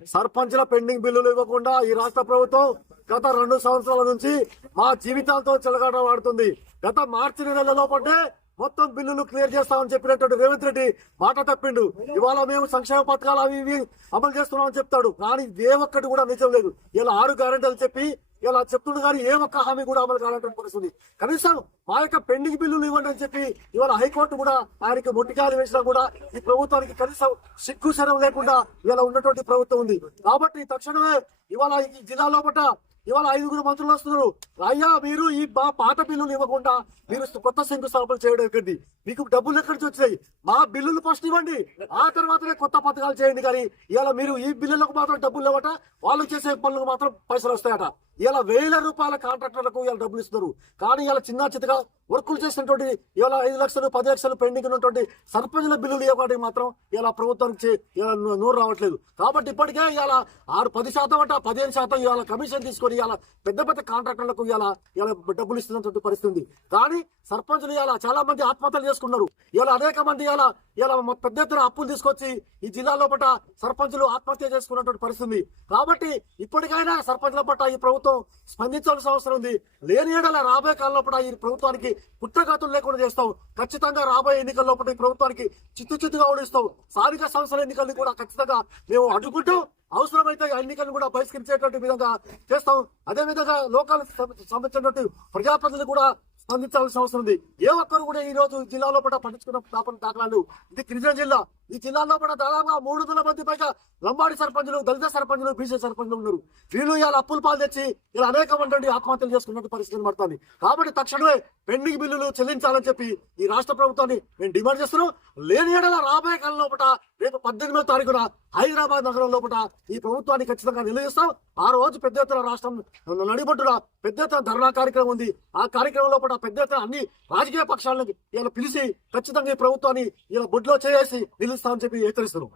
సర్పంచ్ల పెండింగ్ బిల్లులు ఇవ్వకుండా ఈ రాష్ట్ర ప్రభుత్వం గత 2 సంవత్సరాల నుంచి మా జీవితాలతో చెలగాట వాడుతుంది. గత మార్చి నెలలో పట్టే మొత్తం బిల్లులు క్లియర్ చేస్తామని చెప్పినటువంటి రేవంత్ రెడ్డి మాట తప్పిండు. ఇవాళ మేము సంక్షేమ పథకాలు అవి ఇవి అమలు చేస్తున్నామని చెప్తాడు, కానీ ఏ ఒక్కటి కూడా నిజం లేదు. ఇలా 6 గ్యారెంటీలు చెప్పి ఇలా చెప్తుండే కానీ ఏ ఒక్క హామీ కూడా అమలు కావాలంటే పరిస్థితి. కనీసం మా యొక్క పెండింగ్ బిల్లులు ఇవ్వండి అని చెప్పి ఇవాళ హైకోర్టు కూడా ఆయనకి మొట్టికాయలు వేసినా కూడా ఈ ప్రభుత్వానికి కనీసం సిగ్గు శరం లేకుండా ఇవాళ ఉన్నటువంటి ప్రభుత్వం ఉంది. కాబట్టి తక్షణమే ఇవాళ ఈ జిల్లాలో పట్ల ఇవాళ 5 మంత్రులు వస్తున్నారు. అయ్యా మీరు ఈ పాత బిల్లులు ఇవ్వకుండా మీరు కొత్త శంకుస్థాపన చేయడం ఎక్కడిది? మీకు డబ్బులు ఎక్కడి నుంచి వచ్చినాయి? మా బిల్లులు ఫస్ట్ ఇవ్వండి, ఆ తర్వాతనే కొత్త పథకాలు చేయండి. కానీ ఇవాళ మీరు ఈ బిల్లులకు మాత్రం డబ్బులు లేవట, వాళ్ళు చేసే పనులకు మాత్రం పైసలు వస్తాయట. ఇలా 1000 రూపాయల కాంట్రాక్టర్లకు ఇలా డబ్బులు ఇస్తున్నారు. కానీ ఇలా చిన్న చిత్తగా వర్కులు చేసినటువంటి ఇవాళ 5 లక్షలు 10 లక్షలు పెండింగ్ ఉన్నటువంటి సర్పంచ్ల బిల్లులు ఇవ్వడానికి మాత్రం ఇలా ప్రభుత్వానికి ఇలా నోరు రావట్లేదు. కాబట్టి ఇప్పటికే ఇలా 10% అట 15% ఇవాళ కమిషన్ తీసుకొని ఇలా పెద్ద పెద్ద కాంట్రాక్టర్లకు ఇలా డబ్బులు ఇస్తున్నటువంటి పరిస్థితి ఉంది. కానీ సర్పంచ్లు ఇలా చాలా మంది ఆత్మహత్యలు చేసుకున్నారు. ఇలా అనేక మంది ఇలా పెద్ద ఎత్తున అప్పులు తీసుకొచ్చి ఈ జిల్లాలో పట్ల సర్పంచులు ఆత్మహత్య చేసుకున్నటువంటి పరిస్థితి ఉంది. కాబట్టి ఇప్పటికైనా సర్పంచ్ల పట్ల ఈ ప్రభుత్వం స్పందించాల్సిన అవసరం ఉంది. లేని ఏడల రాబోయే కాలంలో పట్ల ఈ ప్రభుత్వానికి పుట్టగతులు లేకుండా చేస్తాం. ఖచ్చితంగా రాబోయే ఎన్నికల్లో పట్ల ఈ ప్రభుత్వానికి చిత్తుగా ఓడిస్తాం. స్థానిక సంస్థల ఎన్నికల్ని కూడా ఖచ్చితంగా మేము అడ్డుకుంటూ అవసరమైతే ఎన్నికలను కూడా బహిష్కరించేటువంటి విధంగా చేస్తాం. అదే విధంగా లోకల్ సంబంధించినటువంటి ప్రజాప్రతినిధులు కూడా స్పందించాల్సిన అవసరం ఉంది. ఏ ఒక్కరు కూడా ఈ రోజు జిల్లాలో పట్ల పట్టించుకున్న దాఖలాలు. ఇది గిరిజన జిల్లా. ఈ జిల్లాలో పట్ల దాదాపుగా 300 మంది పైగా లంబాడి సర్పంచులు, దళిత సర్పంచులు, బీసీ సర్పంచులు ఉన్నారు. వీళ్ళు ఇలా అప్పులు పాలు తెచ్చి ఇలా అనేక మంది ఆత్మహత్యలు చేసుకున్న పరిస్థితి పడుతుంది. కాబట్టి తక్షణమే పెండింగ్ బిల్లులు చెల్లించాలని చెప్పి ఈ రాష్ట్ర ప్రభుత్వాన్ని మేము డిమాండ్ చేస్తున్నాం. లేని ఏడల రాబోయే కాలం లోపల రేపు 18వ తారీఖున హైదరాబాద్ నగరం లోపల ఈ ప్రభుత్వాన్ని ఖచ్చితంగా నిలదీస్తాం. ఆ రోజు పెద్ద ఎత్తున రాష్ట్రం నడిబొట్టున పెద్ద ఎత్తున ధర్నా కార్యక్రమం ఉంది. ఆ కార్యక్రమం లోపల పెద్ద ఎత్తున అన్ని రాజకీయ పక్షాలను ఇలా పిలిచి ఖచ్చితంగా ఈ ప్రభుత్వాన్ని ఇలా బొడ్లో చేసి నిలుస్తామని చెప్పి హెచ్చరిస్తున్నాం.